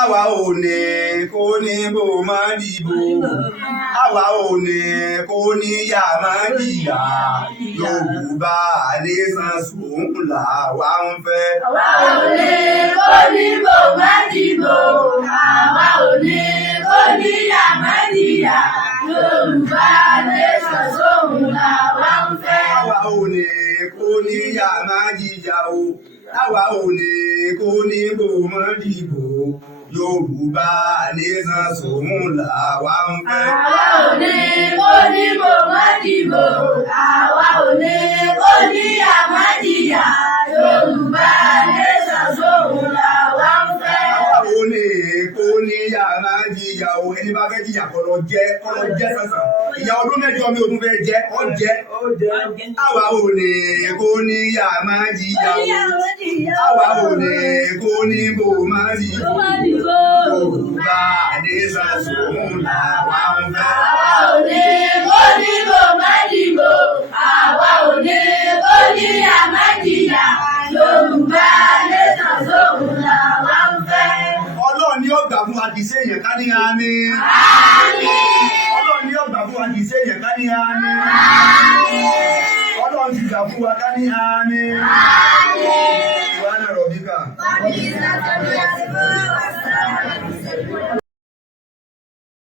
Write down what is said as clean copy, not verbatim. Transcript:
Àwa ò ní kó ní bò má dìbò. Àwa ò ní kó ní yà má jìyà. Yorùbá nation sùn làwa ń fẹ́. Àwa ò ní kó ní bò má dìbò. Àwa ò ní kó ní yà má jìyà. Yorùbá nation sùn làwa ń fẹ́. Àwa ò ní kó ní yà má jìyà o. Àwa ò ní kó ní bò má dìbò. Yorùbá nation sùn làwa ń fẹ́. Àwa ò ní kó ní bò má dìbò. Àwa ò ní kó ní yà má jìyà. Yorùbá nation sùn làwa ń fẹ́. Àwa ò ní kó ní yà má jìyà o. Ẹni bá fẹ́ jìyà kó lọ jẹ sànsàn. Ìyá ọdún mẹ́jọ mi ò tún fẹ́ jẹ ọ jẹ. Àwa ò ní kó ní yà má jìyà o. Àwa ò ní kó ní bò má dìbò. Yorùbá nation sùn làwa ń fẹ́. Àwa ò ní kó ní bò má dìbò. Àwa ò ní kó ní yà má jìyà. Yorùbá nation sùn làwa ń fẹ́. Ọlọ́run ni ó gbà fún wa kì í ṣe èèyàn ká ní àmín. Ọlọ́run ni ó gbà fún wa kì í ṣe èèyàn ká ní àmín. Ọlọ́run ti gbà fún wa ká ní àmín. Ìwà náà rọ̀ bíkà.